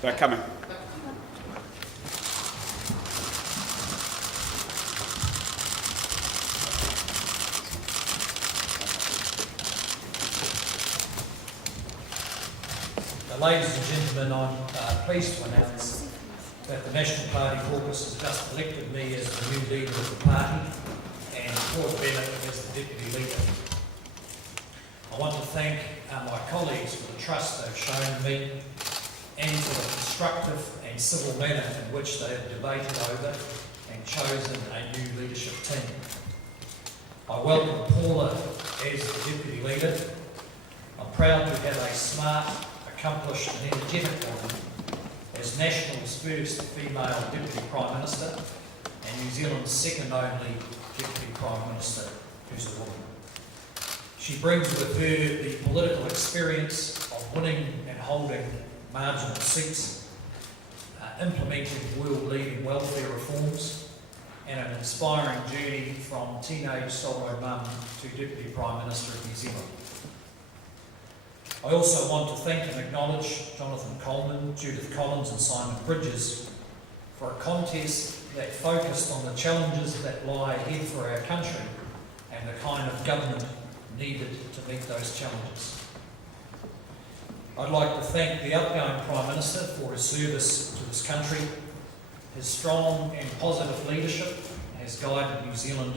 They're coming. Ladies and gentlemen, I'm pleased to announce that the National Party caucus has just elected me as the new leader of the party and Paula Bennett as the deputy leader. I want to thank my colleagues for the trust they've shown in me and for the constructive and civil manner in which they have debated over and chosen a new leadership team. I welcome Paula as the deputy leader. I'm proud to have a smart, accomplished and energetic woman as National's first female Deputy Prime Minister and New Zealand's second only Deputy Prime Minister who's a woman. She brings with her the political experience of winning and holding marginal seats, implementing world-leading welfare reforms, and an inspiring journey from teenage solo mum to Deputy Prime Minister of New Zealand. I also want to thank and acknowledge Jonathan Coleman, Judith Collins and Simon Bridges for a contest that focused on the challenges that lie ahead for our country and the kind of government needed to meet those challenges. I'd like to thank the outgoing Prime Minister for his service to this country. His strong and positive leadership has guided New Zealand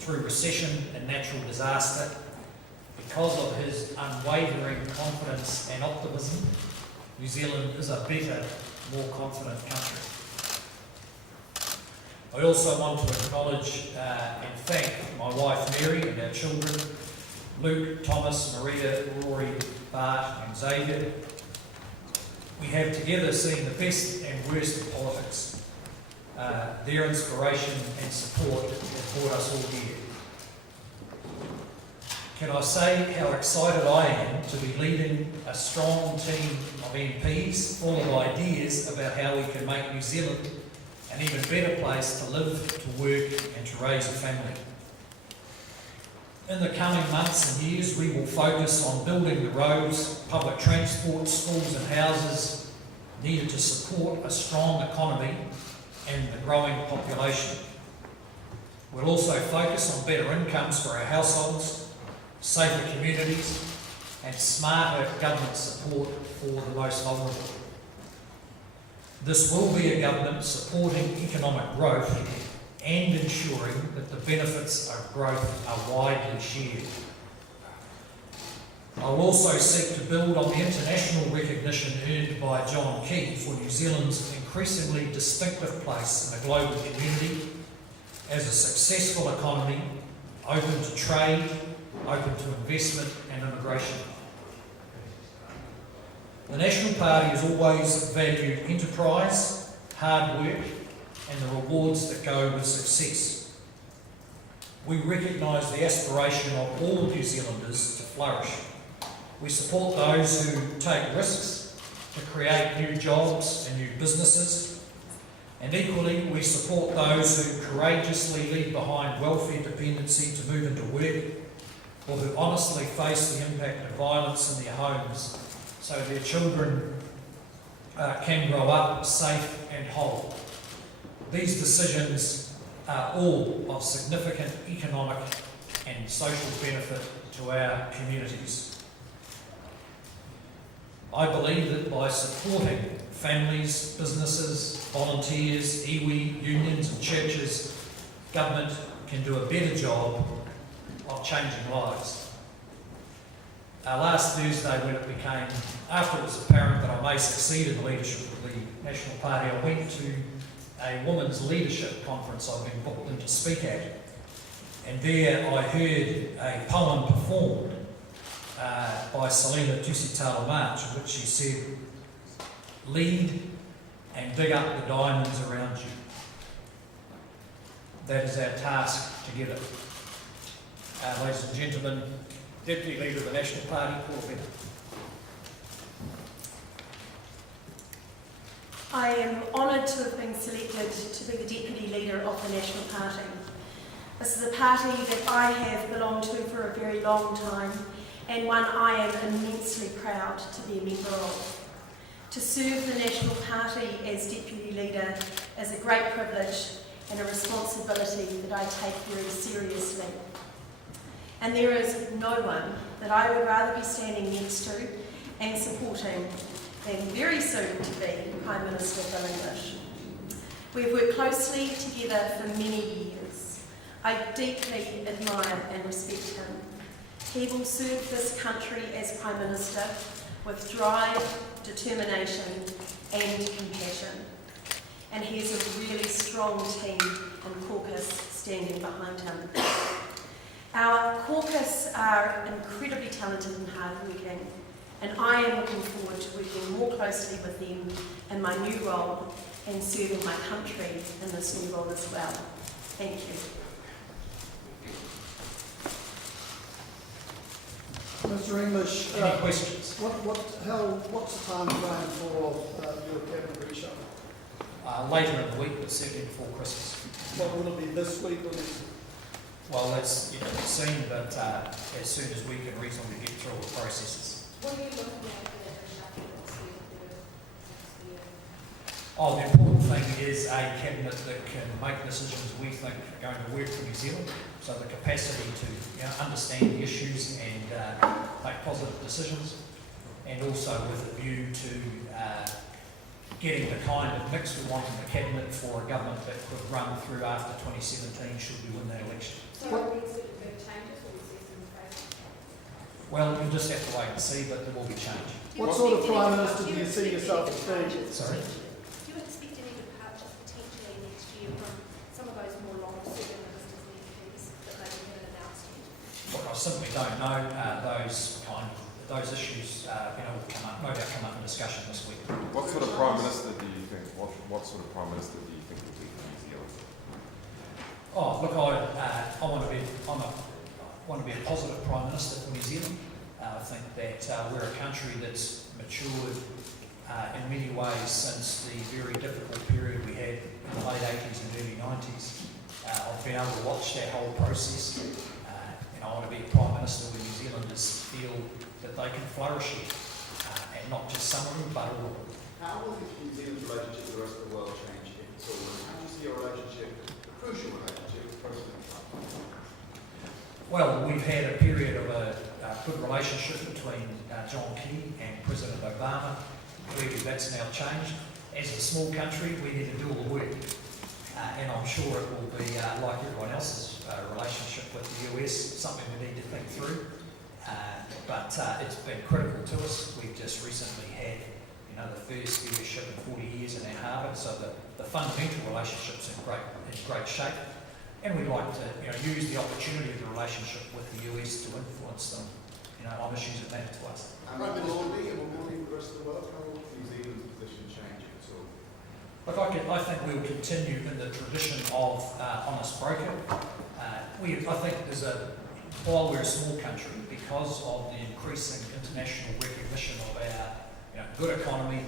through recession and natural disaster. Because of his unwavering confidence and optimism, New Zealand is a better, more confident country. I also want to acknowledge and thank my wife Mary and our children, Luke, Thomas, Maria, Rory, Bart and Xavier. We have together seen the best and worst of politics. Their inspiration and support have brought us all here. Can I say how excited I am to be leading a strong team of MPs full of ideas about how we can make New Zealand an even better place to live, to work and to raise a family. In the coming months and years, we will focus on building the roads, public transport, schools and houses needed to support a strong economy and the growing population. We'll also focus on better incomes for our households, safer communities and smarter government support for the most vulnerable. This will be a government supporting economic growth and ensuring that the benefits of growth are widely shared. I will also seek to build on the international recognition earned by John Key for New Zealand's increasingly distinctive place in the global community as a successful economy, open to trade, open to investment and immigration. The National Party has always valued enterprise, hard work and the rewards that go with success. We recognise the aspiration of all New Zealanders to flourish. We support those who take risks to create new jobs and new businesses, and equally we support those who courageously leave behind welfare dependency to move into work, or who honestly face the impact of violence in their homes so their children can grow up safe and whole. These decisions are all of significant economic and social benefit to our communities. I believe that by supporting families, businesses, volunteers, iwi, unions and churches, government can do a better job of changing lives. Last Thursday, when it became, after it was apparent that I may succeed in the leadership of the National Party, I went to a women's leadership conference I've been booked in to speak at. And there I heard a poem performed by Selena Tusitala March, in which she said, "Lead and dig up the diamonds around you." That is our task together. Ladies and gentlemen, Deputy Leader of the National Party, Paula Bennett. I am honoured to have been selected to be the Deputy Leader of the National Party. This is a party that I have belonged to for a very long time and one I am immensely proud to be a member of. To serve the National Party as Deputy Leader is a great privilege and a responsibility that I take very seriously. And there is no one that I would rather be standing next to and supporting than very soon to be Prime Minister Bill English. We've worked closely together for many years. I deeply admire and respect him. He will serve this country as Prime Minister with drive, determination and compassion. And he has a really strong team and caucus standing behind him. Our caucus are incredibly talented and hardworking, and I am looking forward to working more closely with them in my new role and serving my country in this new role as well. Thank you. Mr. English, Any questions? what's the time frame for your cabinet reshuffle? Later in the week, but certainly before Christmas. What will it be, this week or next? Well, that's yet to be seen, but as soon as we can reasonably get through all the processes. What are you looking at for that reshuffle next year? Oh, the important thing is a cabinet that can make decisions we think are going to work for New Zealand. So the capacity to understand the issues and make positive decisions, and also with a view to getting the kind of mix we want in the cabinet for a government that could run through after 2017 should we win that election. So are there sort of big changes or is there some phase? Well, you'll just have to wait and see, but there will be change. What sort of Prime Minister do you see yourself as being? Sorry? Do you expect any departures potentially next year from some of those more long-serving ministers and MPs that maybe haven't announced yet? Look, I simply don't know. Those issues, will come up, no doubt come up in discussion this week. What sort of Prime Minister do you think? What sort of Prime Minister do you think will be for New Zealand? Oh, look, I want to be a positive Prime Minister for New Zealand. I think that we're a country that's matured in many ways since the very difficult period we had in the late 80s and early 90s. I've been able to watch that whole process. I want to be a Prime Minister where New Zealanders feel that they can flourish here, and not just some of them, but all of them. How will New Zealand's relationship with the rest of the world change, if at all? How do you see your relationship, the crucial relationship with President Trump? Well, we've had a period of a good relationship between John Key and President Obama. Clearly that's now changed. As a small country, we need to do all the work. And I'm sure it will be, like everyone else's relationship with the US, something we need to think through. But it's been critical to us. We've just recently had, the first leadership in 40 years in our harbour, so the fundamental relationship's in great shape. And we'd like to, use the opportunity of the relationship with the US to influence them, on issues that matter to us. And will it be for the rest of the world? How will New Zealand's position change, if at all? Look, I think we'll continue in the tradition of honest broker. I think while we're a small country, because of the increasing international recognition of our good economy,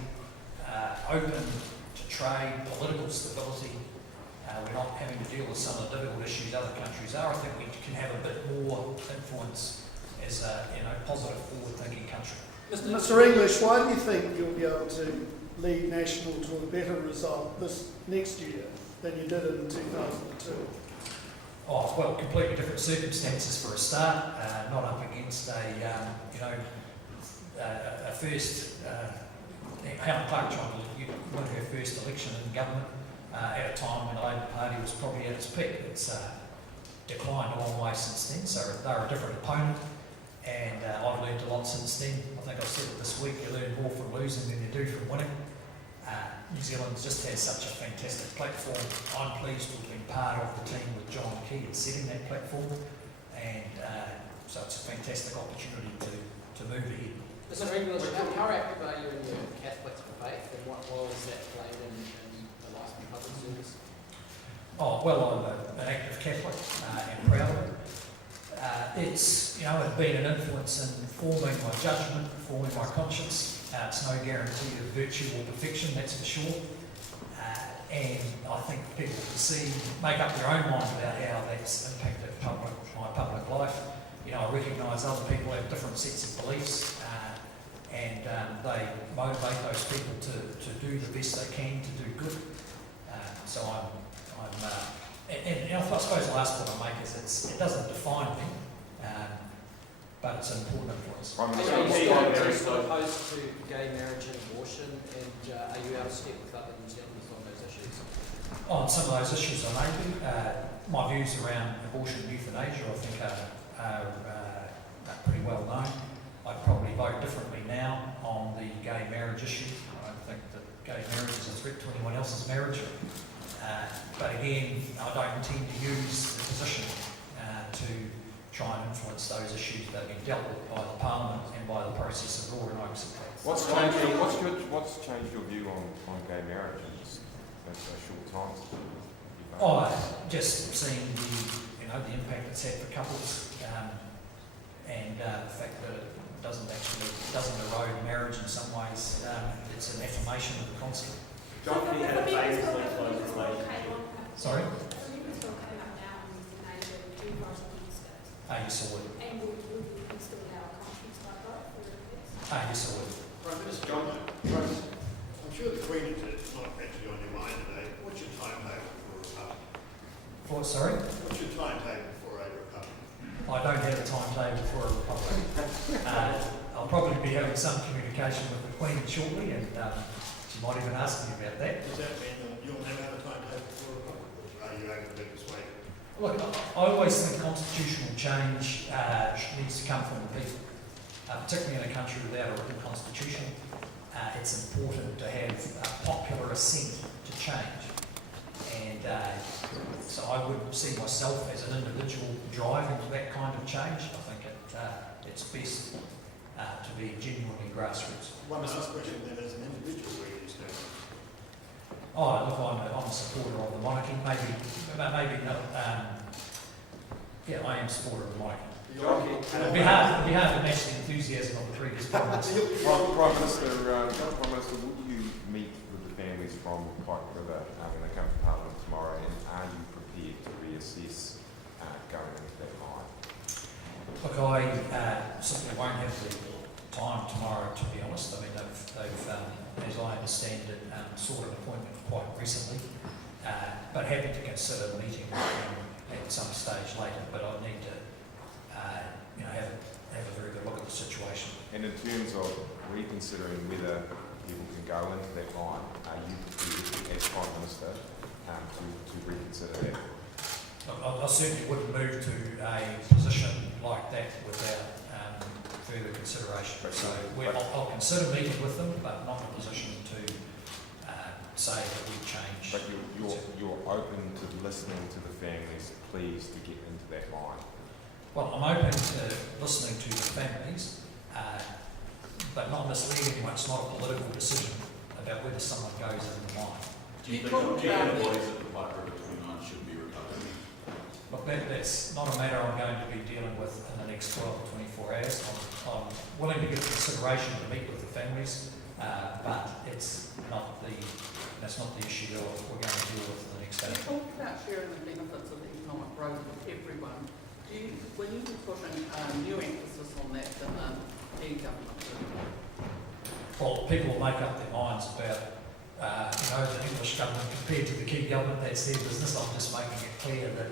open to trade, political stability, we're not having to deal with some of the difficult issues other countries are. I think we can have a bit more influence as a positive, forward-thinking country. Mr. English, why do you think you'll be able to lead National to a better result this next year than you did in 2002? Oh, well, completely different circumstances for a start. Not up against a first. Helen Clark trying to win her first election in government at a time when the Labor Party was probably at its peak. It's declined a long way since then, so they're a different opponent. And I've learned a lot since then. I think I've said it this week, you learn more from losing than you do from winning. New Zealand just has such a fantastic platform. I'm pleased to have been part of the team with John Key in setting that platform, and so it's a fantastic opportunity to move ahead. Mr. English, how active are you in your Catholics for Faith, and what role has that played in the life of public service? Oh, well, I'm an active Catholic and proud of it. It's been an influence in forming my judgment, forming my conscience. It's no guarantee of virtue or perfection, that's for sure. And I think people can make up their own mind about how that's impacted my public life. I recognise other people have different sets of beliefs, and they motivate those people to do the best they can to do good. So and I suppose the last point I make is it doesn't define me, but it's an important influence. Prime Are Minister, you still opposed to gay marriage and abortion, and are you out of step with other New Zealanders on those issues? On some of those issues I may be. My views around abortion and euthanasia I think are pretty well known. I'd probably vote differently now on the gay marriage issue. I don't think that gay marriage is a threat to anyone else's marriage. But again, I don't intend to use the position to try and influence those issues that have been dealt with by the Parliament and by the process of law, and I accept that. what's changed your view on gay marriage in just a short time? Just seeing the impact it's had for couples, and the fact that it doesn't erode marriage in some ways. It's an affirmation of the concept. John, you had a famous Sorry? And Yes, I would. would still allow countries like that for this? Yes, I would. Prime Minister John, I'm sure the Queen is not actually on your mind today. What's your timetable for a republic? Sorry? What's your timetable for a republic? I don't have a timetable for a republic. I'll probably be having some communication with the Queen shortly, and she might even ask me about that. Does that mean that you'll never have a timetable for a republic? Or are you able to be persuaded? Look, I always think constitutional change needs to come from the people, particularly in a country without a written constitution. It's important to have popular assent to change. And so I would see myself as an individual driving to that kind of change. I think it's best to be genuinely grassroots. One last question then, as an individual, where do you stand? Look, I'm a supporter of the monarchy. Maybe not. I am a supporter of the monarchy. On behalf of national enthusiasm of the previous governments. Prime Minister, will you meet with the families from Pike River when they come to Parliament tomorrow, and are you prepared to reassess going into that line? Look, I simply won't have the time tomorrow, to be honest. I mean, they've as I understand it, sought an appointment quite recently, but happy to consider meeting with them at some stage later. But I need to, have a very good look at the situation. And in terms of reconsidering whether people can go into that line, are you prepared, as Prime Minister, to reconsider that? Look, I certainly wouldn't move to a position like that without further consideration. So I'll consider meeting with them, but not in a position to say that we change. But you're open to listening to the families, please, to get into that line. Well, I'm open to listening to the families, but not misleading anyone. It's not a political decision about whether someone goes in the line. Do you think the bodies at the Pike River 29 should be recovered? Look, that's not a matter I'm going to be dealing with in the next 12 or 24 hours. I'm willing to give consideration to meet with the families, but that's not the issue that we're going to deal with in the next day. You talked about sharing the benefits of economic growth with everyone. Will you be putting new emphasis on that than the government? Well, people will make up their minds about the English government compared to the key government. That's their business. I'm just making it clear that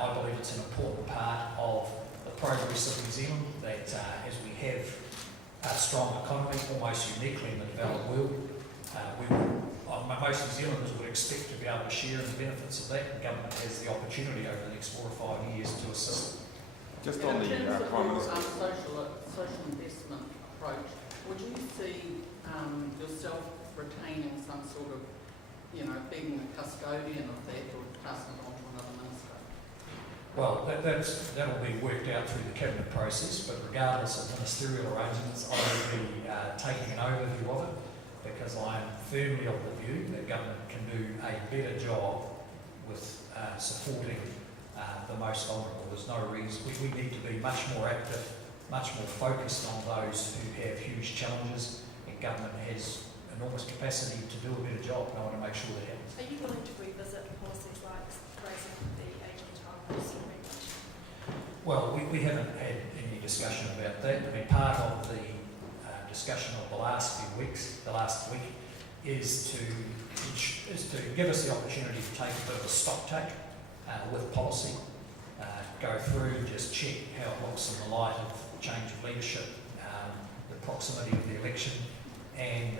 I believe it's an important part of the progress of New Zealand, that as we have a strong economy, almost uniquely in the developed world, most New Zealanders would expect to be able to share in the benefits of that, and government has the opportunity over the next 4 or 5 years to assist. Just in on the terms of Prime your, Minister. social investment approach, would you see yourself retaining some sort of, being a custodian of that, or passing it on to another minister? Well, that'll be worked out through the cabinet process, but regardless of ministerial arrangements, I will be taking an overview of it, because I am firmly of the view that government can do a better job with supporting the most vulnerable. There's no reason. We need to be much more active, much more focused on those who have huge challenges, and government has enormous capacity to do a better job, and I want to make sure that happens. Are you willing to revisit policies like raising the age of retirement superannuation? Well, we haven't had any discussion about that. I mean, part of the discussion of the last week, is to give us the opportunity to take a bit of a stock take with policy, go through, just check how it looks in the light of change of leadership, the proximity of the election, and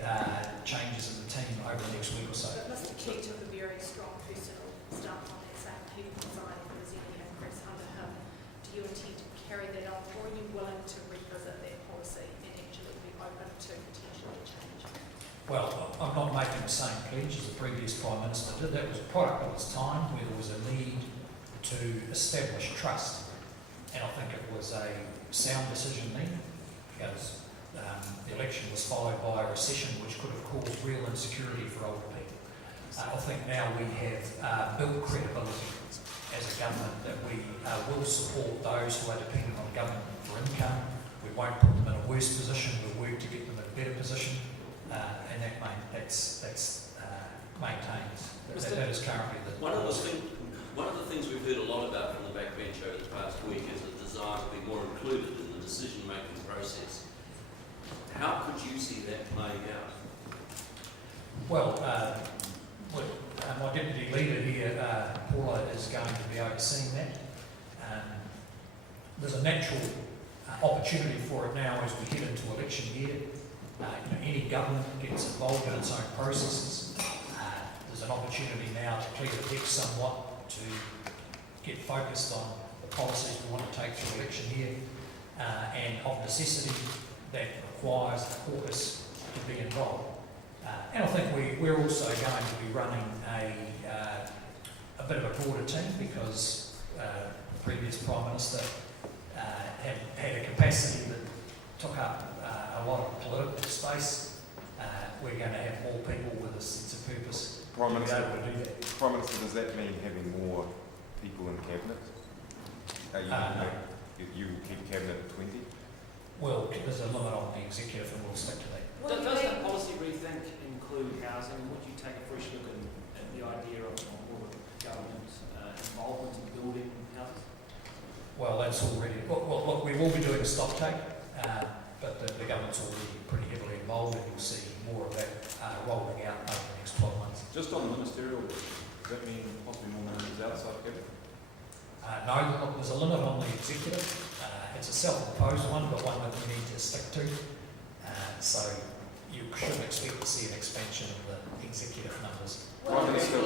changes in the team over the next week or so. But Mr. Key took a very strong personal stance on that, saying people resigning from New Zealand have pressed under him. Do you intend to carry that on, or are you willing to revisit that policy and actually be open to potentially change? Well, I'm not making the same pledge as the previous Prime Minister did. That was a product of its time where there was a need to establish trust. And I think it was a sound decision then, because the election was followed by a recession which could have caused real insecurity for older people. I think now we have built credibility as a government that we will support those who are dependent on government for income. We won't put them in a worse position, we'll work to get them in a better position, and that's maintained. That is currently the One of the things we've heard a lot about from the backbench over the past week is a desire to be more included in the decision-making process. How could you see that playing out? Well, my deputy leader here, Paula, is going to be overseeing that. There's a natural opportunity for it now as we head into election year. Any government gets involved in its own processes. There's an opportunity now to clear the deck somewhat, to get focused on the policies we want to take through election year, and of necessity that requires the caucus to be involved. And I think we're also going to be running a bit of a broader team, because the previous Prime Minister had a capacity that took up a lot of political space. We're going to have more people with a sense of purpose to be able to do that. Prime Minister, does that mean having more people in cabinet? No. You will keep cabinet at 20? Well, there's a limit on the executive, and we'll stick to that. Does the policy rethink include housing? Would you take a fresh look at the idea of more government involvement in building houses? Well, that's already. Look, we will be doing a stock take, but the government's already pretty heavily involved, and you'll see more of that rolling out over the next 12 months. Just on the ministerial, does that mean possibly more members outside cabinet? No, look, there's a limit on the executive. It's a self-imposed one, but one that we need to stick to. So you shouldn't expect to see an expansion of the executive numbers. Prime Minister.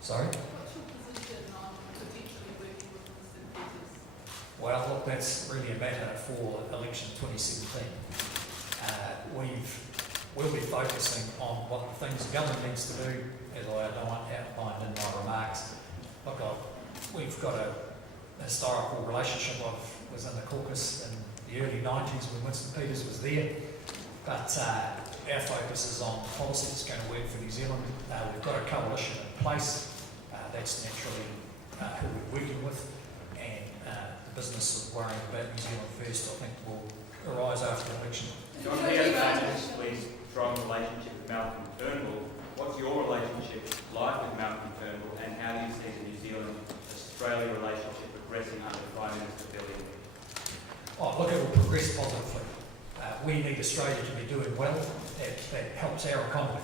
Sorry? Well, look, that's really a matter for election 2017. We'll be focusing on what the things the government needs to do, as I outlined in my remarks. Look, we've got a historical relationship. I was in the caucus in the early 90s when Winston Peters was there, but our focus is on policy that's going to work for New Zealand. We've got a coalition in place. That's naturally who we're working with, and the business of worrying about New Zealand first, I think, will arise after the election. John, we have a strong relationship with Malcolm Turnbull. What's your relationship like with Malcolm Turnbull, and how do you see the New Zealand-Australia relationship progressing under Prime Minister Billy? Oh, look, it will progress positively. We need Australia to be doing well. That helps our economy.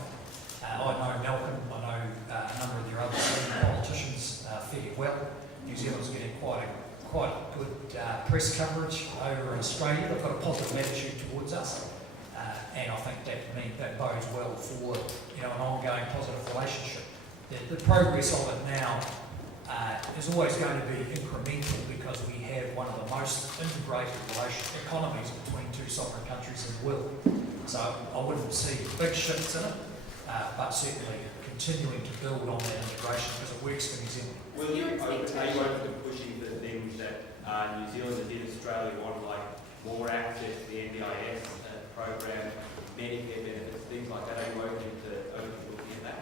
I know Malcolm, I know a number of your other senior politicians fairly well. New Zealand's getting quite good press coverage over in Australia. They've got a positive attitude towards us, and I think that bodes well for an ongoing positive relationship. The progress of it now is always going to be incremental, because we have one of the most integrated economies between two sovereign countries in the world. So I wouldn't see big shifts in it, but certainly continuing to build on that integration, because it works for New Zealand. Are you open to pushing the things that New Zealand and Australia want, like more access to the NDIS program, Medicare benefits, things like that? Are you open to looking at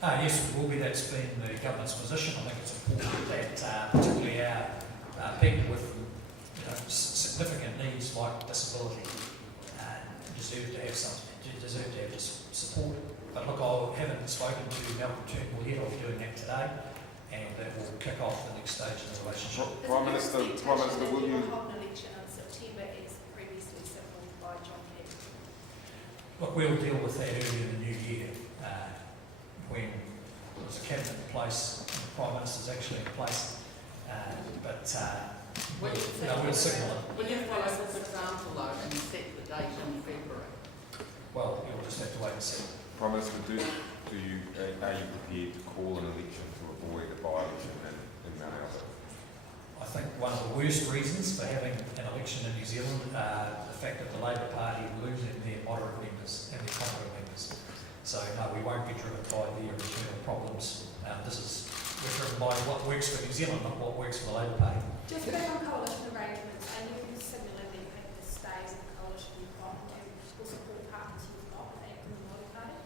that? Yes, it will be. That's been the government's position. I think it's important that particularly our people with significant needs like disability deserve to have support. But look, I haven't spoken to Malcolm Turnbull yet. I'll be doing that today, and that will kick off the next stage of the relationship. Prime Minister, will you? Hold an election in September as Look, we'll deal with that early in the new year, when there's a cabinet in place, and the Prime Minister's actually in place. We'll signal it. Will you follow this example though and set the date in February? Well, you'll just have to wait and see. Prime Minister, are you prepared to call an election to avoid a by-election in Mount Albert? I think one of the worst reasons for having an election in New Zealand the fact that the Labour Party are losing their moderate members and their competent members. So no, we won't be driven by their internal problems. We're driven by what works for New Zealand, not what works for the Labour Party. Just back on coalition arrangements, are you signaling that you think this stays in the coalition you've got and will support partners you've got with ACT and the Māori Party?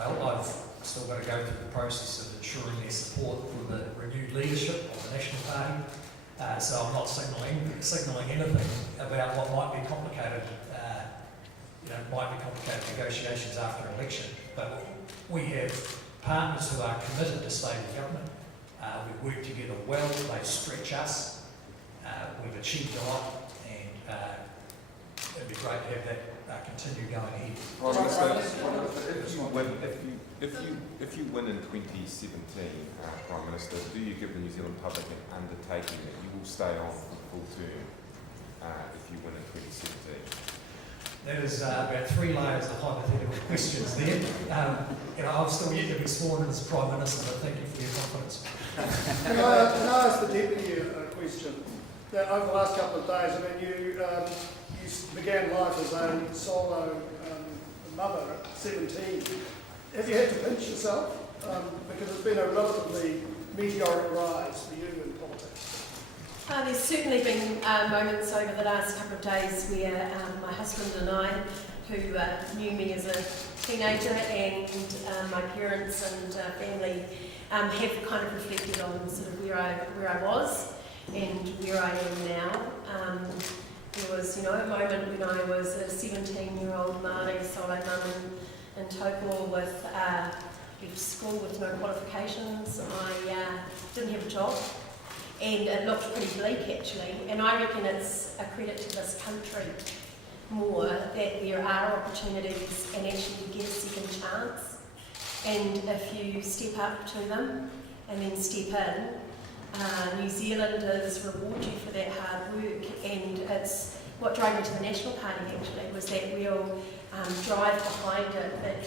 Well, I've still got to go through the process of ensuring their support for the renewed leadership of the National Party. So I'm not signalling anything about what might be complicated, negotiations after an election. But we have partners who are committed to stable government. We work together well. They stretch us. We've achieved a lot, and it'd be great to have that continue going ahead. Prime Minister, if you win in 2017, Prime Minister, do you give the New Zealand public an undertaking that you will stay on for the full term if you win in 2017? That is about 3 layers of hypothetical questions there. I've still yet to be sworn in as Prime Minister, but thank you for your confidence. Can I ask the Deputy a question? That over the last couple of days, you began life as a solo mother at 17. Have you had to pinch yourself? Because it's been a relatively meteoric rise for you in politics. There's certainly been moments over the last couple of days where my husband and I, who knew me as a teenager, and my parents and family have kind of reflected on sort of where I was and where I am now. There was, a moment when I was a 17-year-old Māori solo mum in Taupo with school with no qualifications. I didn't have a job, and it looked pretty bleak actually. And I reckon it's a credit to this country more that there are opportunities and actually you get a second chance. And if you step up to them and then step in, New Zealanders reward you for that hard work, and it's what drove me to the National Party actually was that real drive behind it that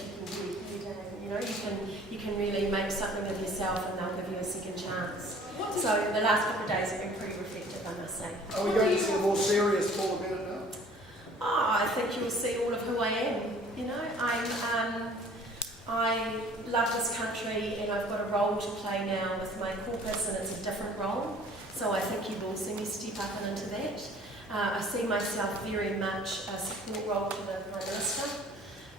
you can really make something of yourself and they'll give you a second chance. So the last couple of days have been pretty reflective, I must say. Are we going to see a more serious Paula Bennett now? I think you'll see all of who I am. I love this country and I've got a role to play now with my caucus, and it's a different role. So I think you will see me step up and into that. I see myself very much a support role to the Prime Minister,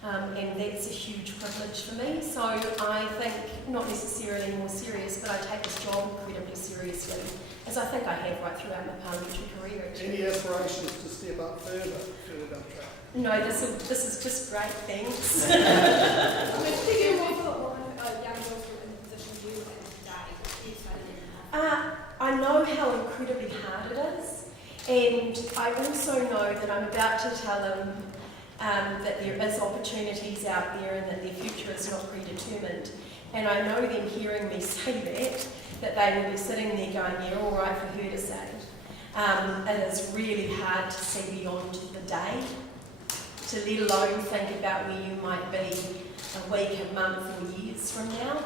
and that's a huge privilege for me. So I think not necessarily more serious, but I take this job incredibly seriously, as I think I have right throughout my parliamentary career. Actually. Any aspirations to step up further down the track? No, this is just great, thanks. I know how incredibly hard it is, and I also know that I'm about to tell them that there is opportunities out there and that their future is not predetermined. And I know them hearing me say that they will be sitting there going, yeah, all right for her to say it. It is really hard to see beyond the day, to let alone think about where you might be a week, a month, or years from now,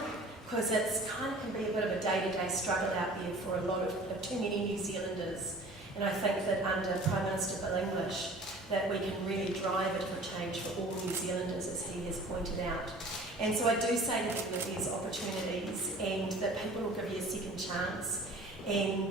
because it's kind of can be a bit of a day-to-day struggle out there for a lot of too many New Zealanders. And I think that under Prime Minister Bill English, that we can really drive a different change for all New Zealanders, as he has pointed out. And so I do say to them that there's opportunities and that people will give you a second chance. And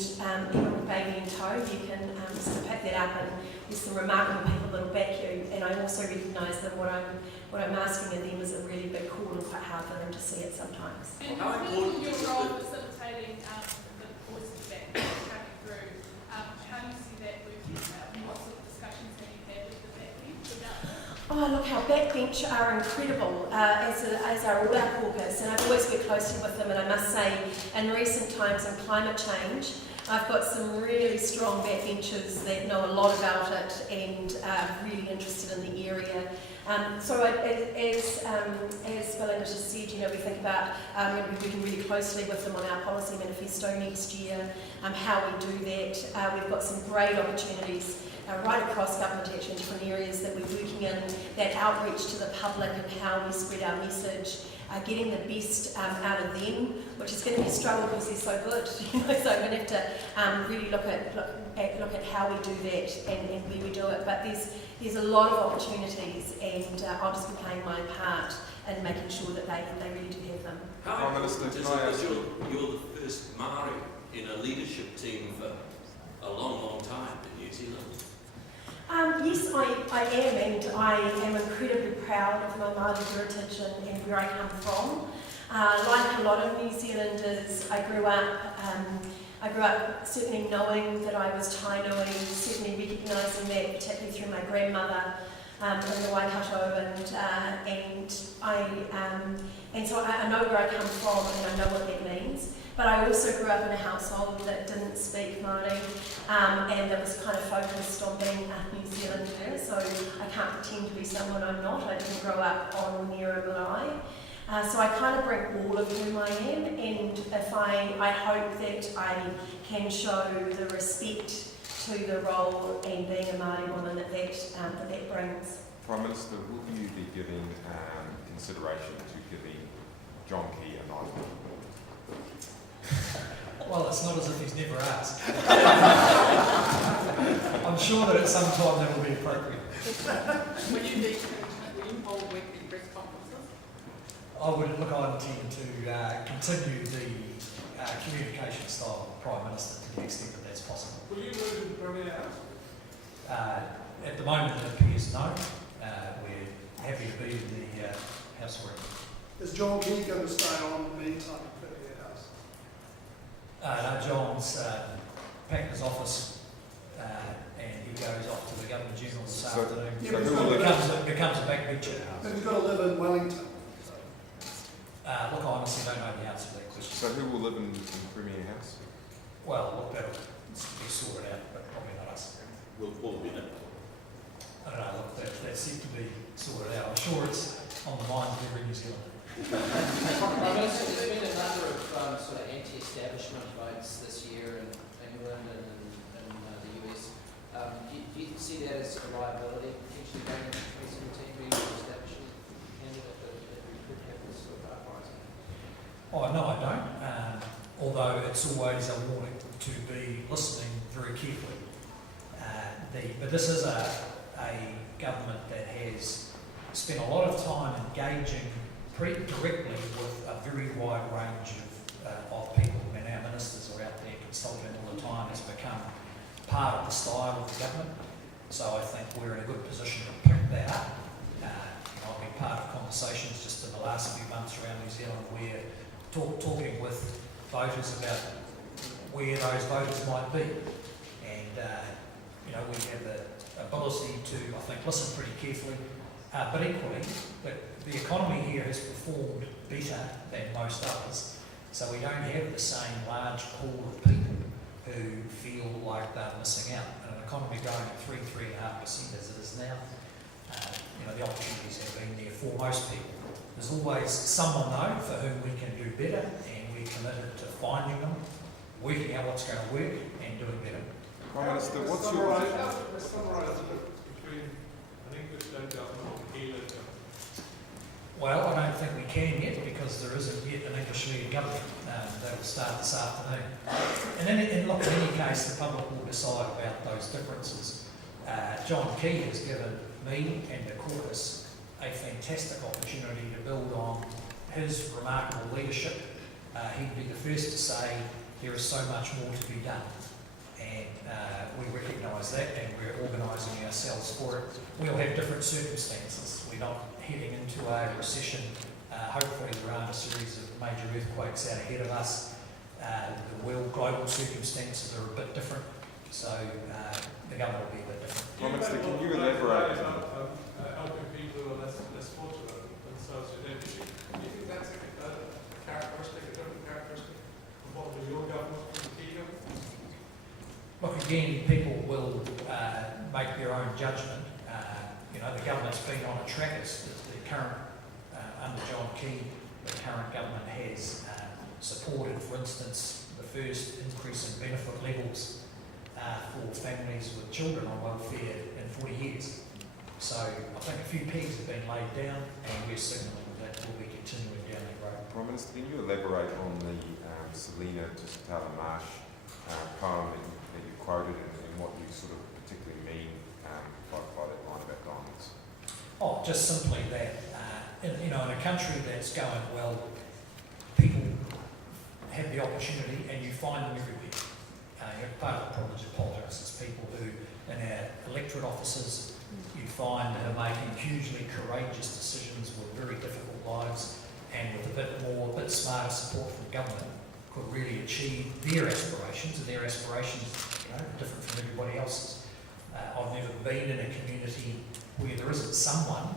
even with baby in tow, you can sort of pick that up, and there's some remarkable people that will back you. And I also recognise that what I'm asking of them is a really big call and quite hard for them to see it sometimes. And how important your role facilitating the voices that coming through, how do you see that working out? What sort of discussions have you had with the backbench about that? Oh, look, our backbench are incredible, as are all our caucus, and I've always worked closely with them, and I must say, in recent times in climate change, I've got some really strong backbenchers that know a lot about it and are really interested in the area. As Belinda just said, we think about we're going to be working really closely with them on our policy manifesto next year, how we do that. We've got some great opportunities right across government, actually, in different areas that we're working in, that outreach to the public and how we spread our message, getting the best out of them, which is going to be a struggle because they're so good. So we're going to have to really look at how we do that and where we do it. But there's a lot of opportunities, and I'll just be playing my part in making sure that they really do have them. How Prime Minister, important is can I it ask that you're the first Māori in a leadership team for a long, long time in New Zealand? Yes, I am, and I am incredibly proud of my Māori heritage and where I come from. Like a lot of New Zealanders, I grew up certainly knowing that I was Tainui, certainly recognising that, particularly through my grandmother in the Waikato, and so I know where I come from and I know what that means. But I also grew up in a household that didn't speak Māori and that was kind of focused on being a New Zealander, so I can't pretend to be someone I'm not. I didn't grow up on Nera Marae. So I kind of bring all of whom I am, and if I hope that I can show the respect to the role and being a Māori woman that brings. Prime Minister, will you be giving consideration to giving John Key a knife? Well, it's not as if he's never asked. I'm sure that at some time that will be appropriate. Will you hold weekly press conferences? I would intend to continue the communication style of the Prime Minister to the extent that that's possible. Will you move to the Premier House? At the moment, it appears no. We're happy to be in the House of Representatives. Is John Key going to stay on in the meantime for the House? No, John's packed his office and he goes off to the Governor General this afternoon. Yeah, but becomes a backbencher. But he's got to live in Wellington. Look, I honestly don't know the answer to that question. So who will live in the Premier House? Well, look, that'll be sorted out, but probably not us. Will Paula Bennett? I don't know, look, that's yet to be sorted out. I'm sure it's on the mind of every New Zealander. Prime Minister, there's been a number of sort of anti-establishment votes this year in England and in the US. Do you see that as a liability potentially going into 2017 being an establishment candidate that we could have this sort of uprising? Oh, no, I don't. Although it's always a warning to be listening very carefully. But this is a government that has spent a lot of time engaging pretty directly with a very wide range of people. I mean, our ministers are out there consulting all the time. It's become part of the style of the government. So I think we're in a good position to pick that up. I've been part of conversations just in the last few months around New Zealand where talking with voters about where those voters might be. And, we have the ability to, I think, listen pretty carefully. But equally, the economy here has performed better than most others, so we don't have the same large pool of people who feel like they're missing out. And an economy growing at 3.5% as it is now, the opportunities have been there for most people. There's always someone though for whom we can do better, and we're committed to finding them, working out what's going to work, and doing better. Prime Minister, what's your Let's summarise the difference between an English-led government and a Key-led government. Well, I don't think we can yet because there isn't yet an English-led government that will start this afternoon. And look, in any case, the public will decide about those differences. John Key has given me and the caucus a fantastic opportunity to build on his remarkable leadership. He'd be the first to say there is so much more to be done. And we recognise that and we're organising ourselves for it. We'll have different circumstances. We're not heading into a recession. Hopefully there aren't a series of major earthquakes out ahead of us. The global circumstances are a bit different, so the government will be a bit different. Prime Minister, can you elaborate? Helping people who are less fortunate than socioeconomically. Do you think that's a characteristic, a different characteristic of what was your government and the Key government? Look, again, people will make their own judgment. The the government's been on a track. The current, under John Key, the current government has supported, for instance, the first increase in benefit levels for families with children on welfare in 40 years. So I think a few pegs have been laid down, and we're signalling that we'll be continuing down that road. Prime Minister, can you elaborate on the Selina Tusitala Marsh poem that you quoted and what you sort of particularly mean by that line about diamonds? Oh, just simply that, in a country that's going well, people have the opportunity, and you find them everywhere. Part of the privilege of politics is people who, in our electorate offices, you find are making hugely courageous decisions with very difficult lives, and with a bit smarter support from government, could really achieve their aspirations, and their aspirations, different from everybody else's. I've never been in a community where there isn't someone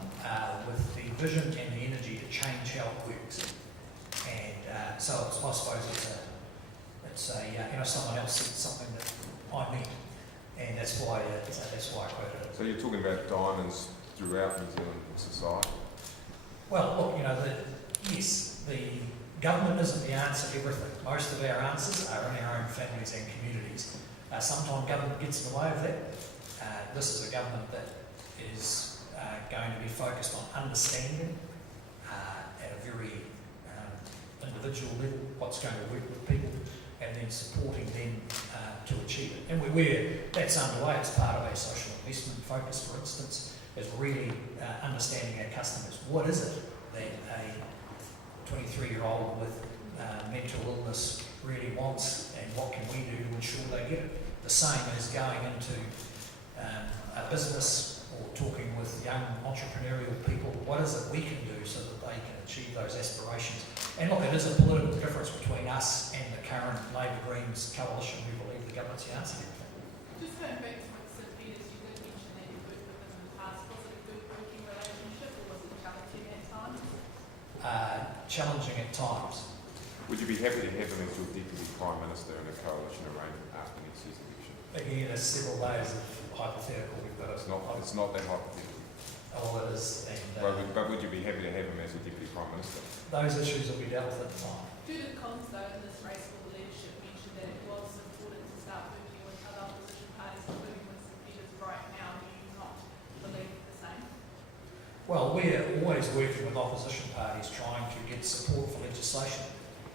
with the vision and the energy to change how it works. And so I suppose someone else said something that I meant, and that's why I quoted it. So you're talking about diamonds throughout New Zealand society? Well, look, yes, the government isn't the answer to everything. Most of our answers are in our own families and communities. Sometimes government gets in the way of that. This is a government that is going to be focused on understanding at a very individual level what's going to work with people, and then supporting them to achieve it. And that's underway as part of our social investment focus, for instance, is really understanding our customers. What is it that a 23-year-old with mental illness really wants, and what can we do to ensure they get it? The same as going into a business or talking with young entrepreneurial people. What is it we can do so that they can achieve those aspirations? And look, it is a political difference between us and the current Labour Greens coalition who believe the government's the answer to everything. Just going back to what Sid Peters, you did mention that you worked with them in the past. Was it a good working relationship, or was it challenging at times? Challenging at times. Would you be happy to have him as your Deputy Prime Minister in a coalition arrangement after next year's election? Again, there's several layers of hypothetical we've got. It's not that hypothetical. Oh, it is. And, but would you be happy to have him as your Deputy Prime Minister? Those issues will be dealt with at the time. Judith Collins, though, in this race for the leadership, mentioned that it was important to start working with other opposition parties, including with St Peters right now. Do you not believe the same? Well, we're always working with opposition parties trying to get support for legislation.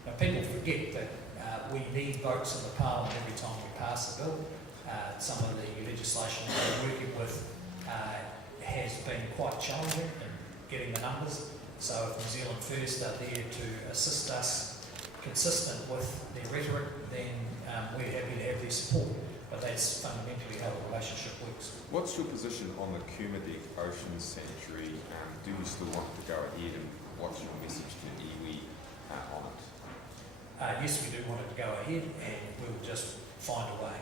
Now, people forget that we need votes in the Parliament every time we pass a bill. Some of the legislation that we're working with has been quite challenging in getting the numbers. So if New Zealand First are there to assist us consistent with their rhetoric, then we're happy to have their support. But that's fundamentally how the relationship works. What's your position on the Kermadec Ocean Sanctuary? Do you still want to go ahead, and what's your message to iwi on it? Yes, we do want it to go ahead, and we'll just find a way.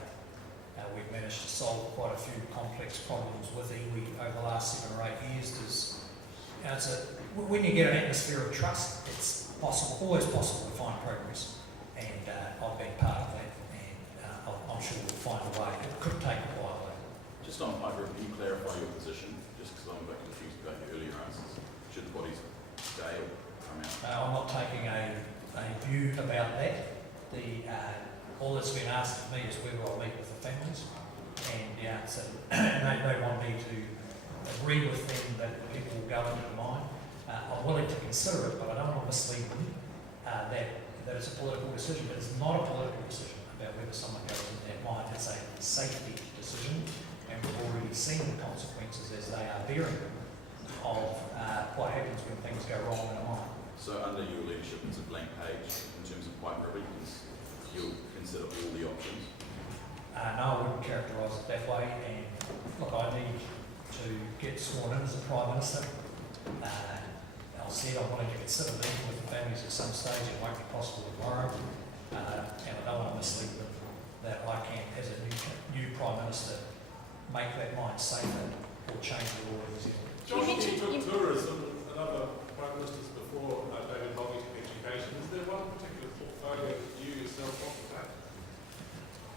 We've managed to solve quite a few complex problems with iwi over the last 7 or 8 years. When you get an atmosphere of trust, it's always possible to find progress, and I've been part of that, and I'm sure we'll find a way. It could take a while though. Just on Piper, can you clarify your position, just because I'm a bit confused about your earlier answers? Should the bodies stay or come out? I'm not taking a view about that. All that's been asked of me is whether I'll meet with the families, and so they want me to agree with them that people will go into the mine. I'm willing to consider it, but I don't want to mislead them that it's a political decision. It is not a political decision about whether someone goes into that mine. It's a safety decision, and we've already seen the consequences as they are bearing of what happens when things go wrong in a mine. So under your leadership, it's a blank page in terms of Piper River. You'll consider all the options? No, I wouldn't characterise it that way. And look, I need to get sworn in as a Prime Minister. I said I'm willing to consider meeting with the families at some stage. It won't be possible tomorrow. And I don't want to mislead them that I can, as a new Prime Minister, make that mine safer or change the law in New Zealand. Josh, you took tourism and other Prime Ministers before David Hoggett took education. Is there one particular portfolio that you yourself want to take?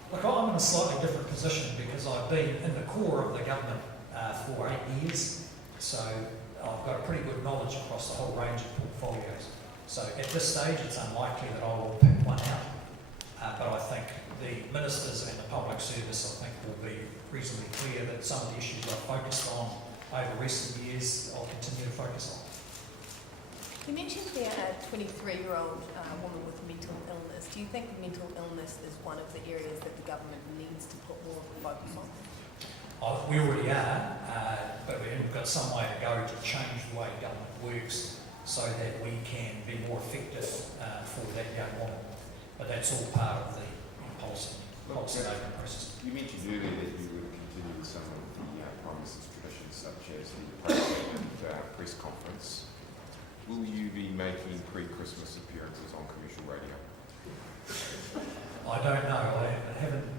Look, I'm in a slightly different position because I've been in the core of the government for 8 years. So I've got a pretty good knowledge across the whole range of portfolios. So at this stage, it's unlikely that I will pick one out. But I think the ministers and the public service, I think, will be reasonably clear that some of the issues I've focused on over recent years, I'll continue to focus on. You mentioned there a 23-year-old woman with mental illness. Do you think mental illness is one of the areas that the government needs to put more focus on? We already are, but we've got some way to go to change the way government works so that we can be more effective for that young woman. But that's all part of the policy making process. You mentioned earlier that you would continue with some of the Prime Minister's traditions, such as the press conference. Will you be making pre-Christmas appearances on commercial radio? I don't know. I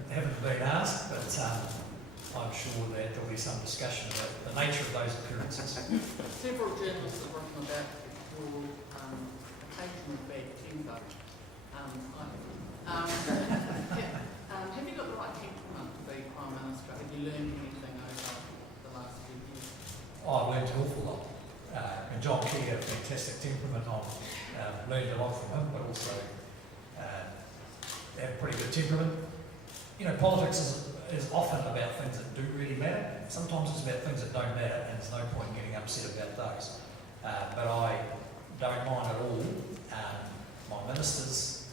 haven't been asked, but I'm sure that there'll be some discussion about the nature of those appearances. Several journalists have written about your occasional bad temper. Have you got the right temperament to be Prime Minister? Have you learned anything over the last few years? I've learned an awful lot. And John Key had a fantastic temperament. I've learned a lot from him, but also have a pretty good temperament. You know, politics is often about things that do really matter. Sometimes it's about things that don't matter, and there's no point in getting upset about those. But I don't mind at all my ministers,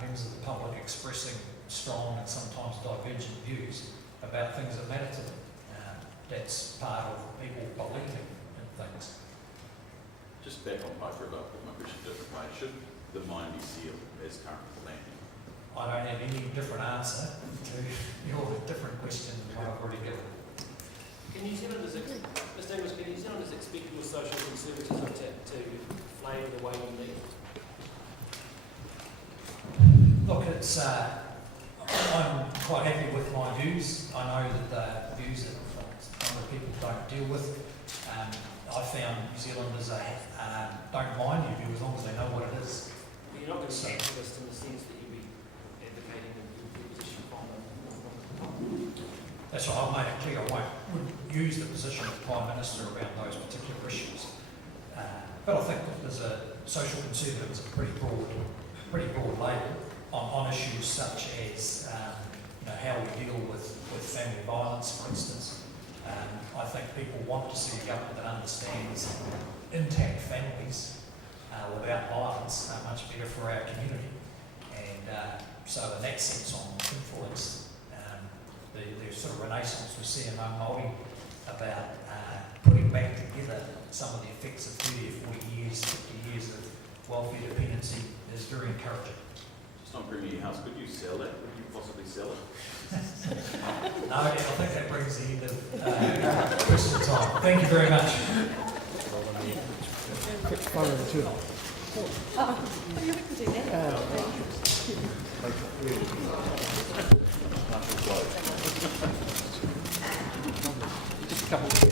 members of the public expressing strong and sometimes divergent views about things that matter to them. That's part of people believing in things. Just back on Pike River, put my question a different way. Should the mine be sealed as currently planned? I don't have any different answer to your different question than what I've already given. Can New Zealanders, Mr. Inglis, can New Zealanders expect your social conservatism to flame the way you need? Look, it's, I'm quite happy with my views. I know that the views that a number of people don't deal with. I found New Zealanders don't mind your view as long as they know what it is. You're not going to be activist in the sense that you'll be advocating your position from them. That's why I've made it clear I wouldn't use the position of Prime Minister around those particular issues. But I think that there's a social conservative is a pretty broad label on issues such as how we deal with family violence, for instance. I think people want to see a government that understands intact families without violence are much better for our community. And so in that sense on influence, the sort of renaissance we see among Māori about putting back together some of the effects of 30 or 40 years, 50 years of welfare dependency is very encouraging. Just on Premier House, could you sell that? Could you possibly sell it? No, I think that brings the end of question time. Thank you very much. You can do that. Just a couple of minutes.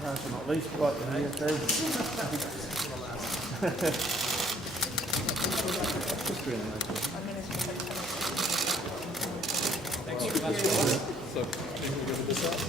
Last but not least, right in here, Dave. Just really nice. Thanks very much. So, can we go to this side?